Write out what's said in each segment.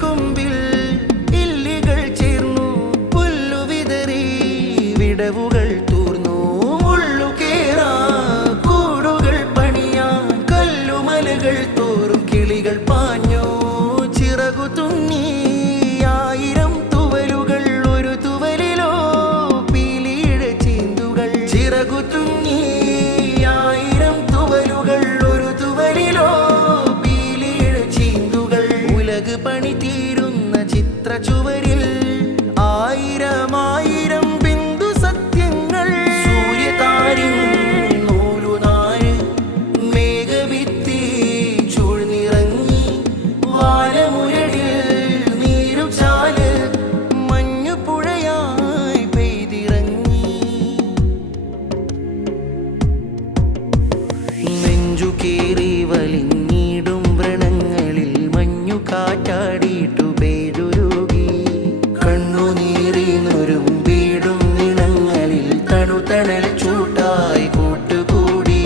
കുമ്പിൽ ഇല്ലികൾ ചേർന്നു, പുല്ലു വിതറി വിടവുകൾ തൂർന്നു. മുള്ളു കേറാ കൂടുകൾ പണിയാൻ കല്ലുമലകൾ തോറും കിളികൾ പാഞ്ഞു. ചിറകു തുന്നി ആയിരം തുവലുകൾ, ഒരു തുവലിലോ പീലിയിഴ ചീന്തുകൾ. ചിറകു തുന്നി ആയിരം തുവലുകൾ, ഒരു തുവലിലോ പീലിയിഴ ചീന്തുകൾ. ഉലക് പണി തീരുന്ന ചിത്ര ചുവരിൽ ആയിരം ആയിരം ബിന്ദു സത്യങ്ങൾ. സൂര്യതാരിൻ നൂലുനാര് മേഘഭിത്തി ചൂഴ്ന്നിറങ്ങി, വാനമുരടിൽ നീരുചാല് മഞ്ഞുപുഴയായി പെയ്തിറങ്ങി. നെഞ്ചു കേറി വലിഞ്ഞിടും വ്രണങ്ങളിൽ മഞ്ഞു കാറ്റാടിയിട്ടു പേരുരുകി. കണ്ണുനീറിനൊരും വീടും നിണങ്ങളിൽ തണുതണൽ ചൂട്ടായി കൂട്ടുകൂടി.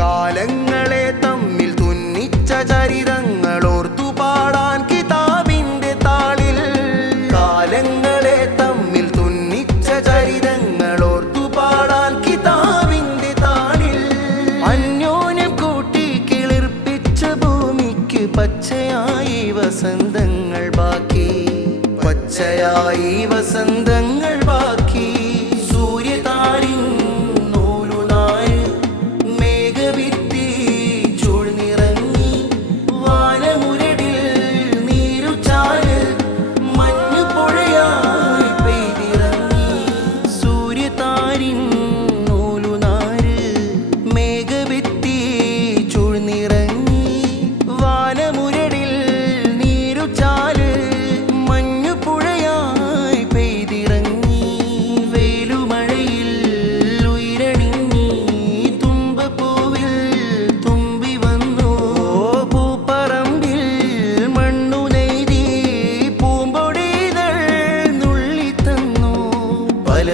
കാലങ്ങളെ തമ്മിൽ തുന്നിച്ച ചരിതങ്ങൾ ഓർത്തു പാടാൻ കിതാബിന്റെ താളിൽ. കാലങ്ങളെ തമ്മിൽ തുന്നിച്ച ചരിതങ്ങൾ ഓർത്തു പാടാൻ കിതാബിന്റെ താളിൽ. അന്യോന്യം കൂട്ടി കിളിർപ്പിച്ച ഭൂമിക്ക് പച്ചയായി വസന്തങ്ങൾ ബാക്കി, പച്ചയായി വസന്തങ്ങൾ ബാക്കി. സൂര്യതാരിൻ നൂലുനാര് മേഘഭിത്തി ചൂഴ്ന്നിറങ്ങി, വാനമുരടിൽ നീരുചാല് മഞ്ഞുപുഴയായി പെയ്തിറങ്ങി. സൂര്യതാരിൻ നൂലുനാര് മേഘഭിത്തി ചൂഴ്ന്നിറങ്ങി, വാനമുരടിൽ നീരുചാല് മഞ്ഞുപുഴയായി പെയ്തിറങ്ങി. വെയിലുമഴയിൽ ഉയരണിഞ്ഞി തുമ്പപ്പൂവിൽ തുമ്പി വന്നു. പൂപ്പറമ്പിൽ മണ്ണു നെയ്തി പൂമ്പൊടികൾ നുള്ളിത്തന്നു. പല